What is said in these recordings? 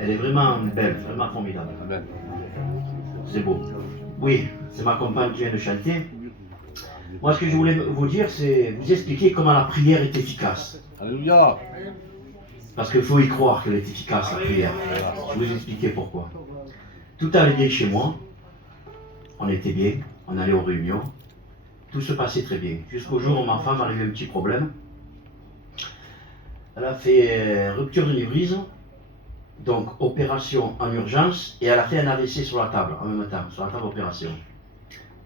Elle est vraiment belle, vraiment formidable. Amen. C'est beau. Oui, c'est ma compagne qui vient de chanter. Moi, ce que je voulais vous dire, c'est vous expliquer comment la prière est efficace. Alléluia. Parce qu'il faut y croire qu'elle est efficace, la prière. Je vais vous expliquer pourquoi. Tout allait bien chez moi. On était bien. On allait aux réunions. Tout se passait très bien. Jusqu'au jour où ma femme a eu un petit problème. Elle a fait rupture de névrise. Donc, opération en urgence. Et elle a fait un AVC sur la table, en même temps, sur la table d'opération.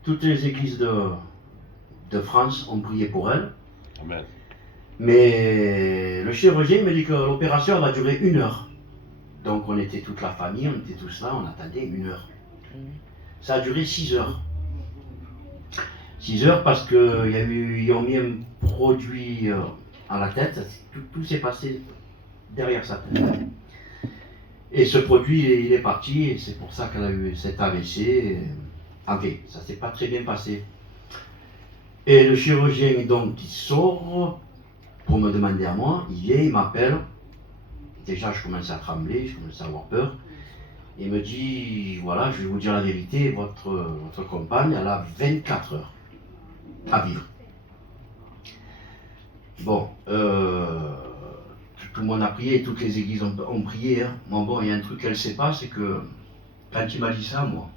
Toutes les églises de France ont prié pour elle. Amen. Mais le chirurgien me dit que l'opération va durer 1 heure. Donc on était toute la famille, on était tous là, on attendait 1 heure. Ça a duré 6 heures. 6 heures parce qu'ils ont mis un produit à la tête, tout s'est passé derrière sa tête. Et ce produit, il est parti, et c'est pour ça qu'elle a eu cet AVC. Ça s'est pas très bien passé. Et le chirurgien, donc, il sort pour me demander à moi, il vient, il m'appelle. Déjà, je commence à trembler, je commence à avoir peur. Il me dit, voilà, je vais vous dire la vérité, votre compagne, elle a 24 heures à vivre. Bon, tout le monde a prié, toutes les églises ont prié. Hein. Bon, il y a un truc qu'elle ne sait pas, c'est que quand il m'a dit ça, moi,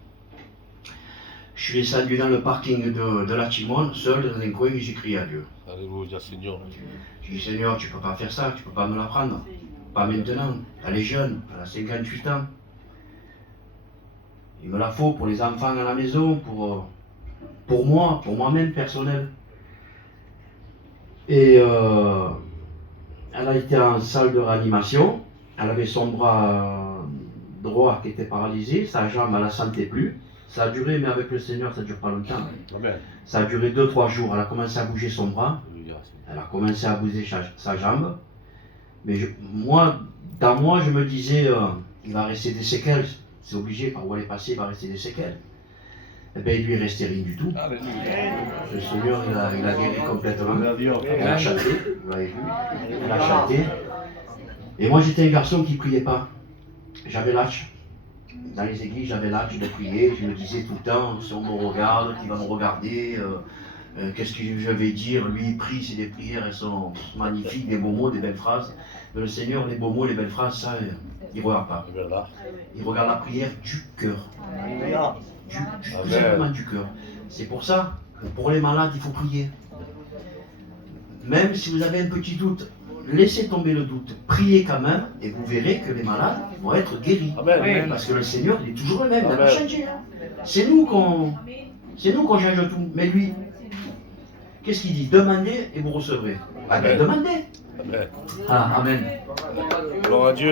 je suis descendu dans le parking de la Timone, seul dans un coin, et j'ai crié à Dieu. Alléluia, Seigneur. Je dis, Seigneur, tu ne peux pas faire ça, tu ne peux pas me la prendre. Pas maintenant, elle est jeune, elle a 58 ans. Il me la faut pour les enfants à la maison, pour moi, pour moi-même personnel. Et elle a été en salle de réanimation. Elle avait son bras droit qui était paralysé, sa jambe, elle ne la sentait plus. Ça a duré, mais avec le Seigneur, ça ne dure pas longtemps. Amen. Ça a duré 2-3 jours. Elle a commencé à bouger son bras. Elle a commencé à bouger sa jambe. Mais dans moi, je me disais, il va rester des séquelles. C'est obligé, par où elle est passée, il va rester des séquelles. Eh bien, il lui est resté rien du tout. Alléluia. Le Seigneur, il a guéri complètement. Alléluia. Elle a chanté, vous l'avez vu. Elle a chanté. Et moi, j'étais un garçon qui ne priait pas. J'avais l'âge. Dans les églises, j'avais l'âge de prier. Je me disais tout le temps, si on me regarde, qui va me regarder, qu'est-ce que je vais dire. Lui, il prie, c'est des prières, elles sont magnifiques, des beaux mots, des belles phrases. Mais le Seigneur, les beaux mots, les belles phrases, ça, il ne regarde pas. Il regarde la prière du cœur. Tout simplement du cœur. C'est pour ça que pour les malades, il faut prier. Même si vous avez un petit doute, laissez tomber le doute. Priez quand même et vous verrez que les malades vont être guéris. Amen. Parce que le Seigneur, il est toujours le même, il n'a pas changé. Hein. C'est nous qu'on change tout. Mais lui, qu'est-ce qu'il dit? Demandez et vous recevrez. Ah ben demandez. Amen. Ah, amen. Gloire à Dieu.